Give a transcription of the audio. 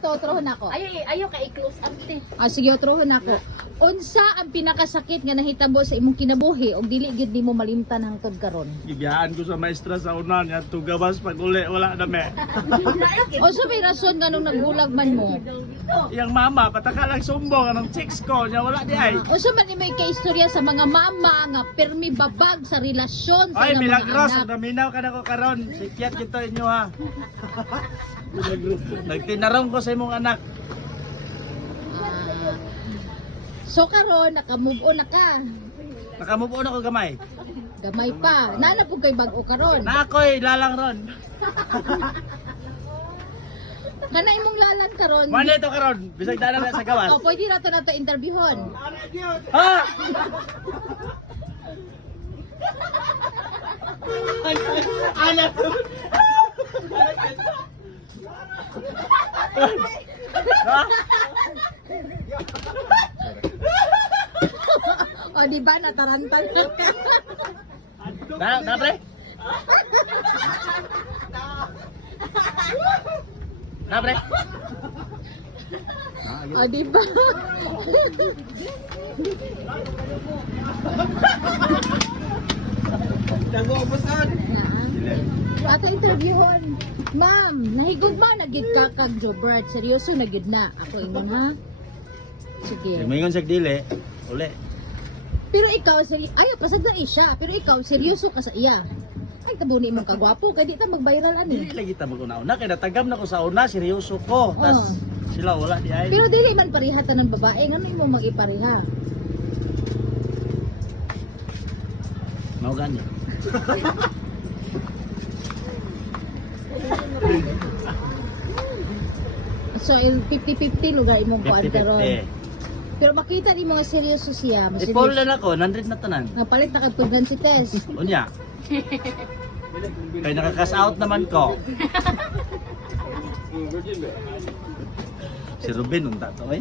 Otrohon ako. Ayaw ka i-close up te. Sige, otrohon ako. Unsa ang pinakasakit nga nahitabo sa imong kinabuhi ug dili gyud nimo malimtan hangtod karon? Gibiyaan ko sa maestra sa unan nga tugawas pag uli wala na me. Unsa may rason nga nung nagbulag man mo? Yang mama pataka lang sumbong anong chicks ko nya wala di ay. Unsa man imong kaistorya sa mga mama nga permi babag sa relasyon sa Ay ilang mga milagros anak? naminaw ka na ko karon. Sikyat kita inyo ha. Nagtinarong ko sa imong anak. Ah. So karon naka-move on na ka. Nakamove on ako gamay. Gamay pa. Nana pud kay bag-o karon. Na ako'y lalang ron. Kana imong lalan karon. Mali to karon. Bisag dala na sa gawas. Oh, pwede na to interviewon. Ha? Anak to. Ha? O di ba natarantan ka? Na pre? Na pre? O di ba? Ata interviewon. Ma'am, nahigog ba nagid ka kag Jobert? Seryoso nagid na. Ako ingon ha. Sige. Mingon sa dili. Uli. Pero ikaw ayaw pasad na siya. Pero ikaw seryoso ka sa iya. Ay tabuni mong kagwapo kay di ta mag-viral ani. Dili lagi ta mag-una-una kay natagam na ko sa una seryoso ko. Tas sila wala di ay. Pero dili man pareha tanan babae, ngano imo mag-ipareha? Mao ganyo. So 50-50 lugar imong kuan karon. 50-50. Pero makita ni mga seryoso siya, I-fall na ako, 100 na tanan. Napalit na kag tugan si Tess. Unya. Kay nakakas out naman ko. Si Ruben unta to eh.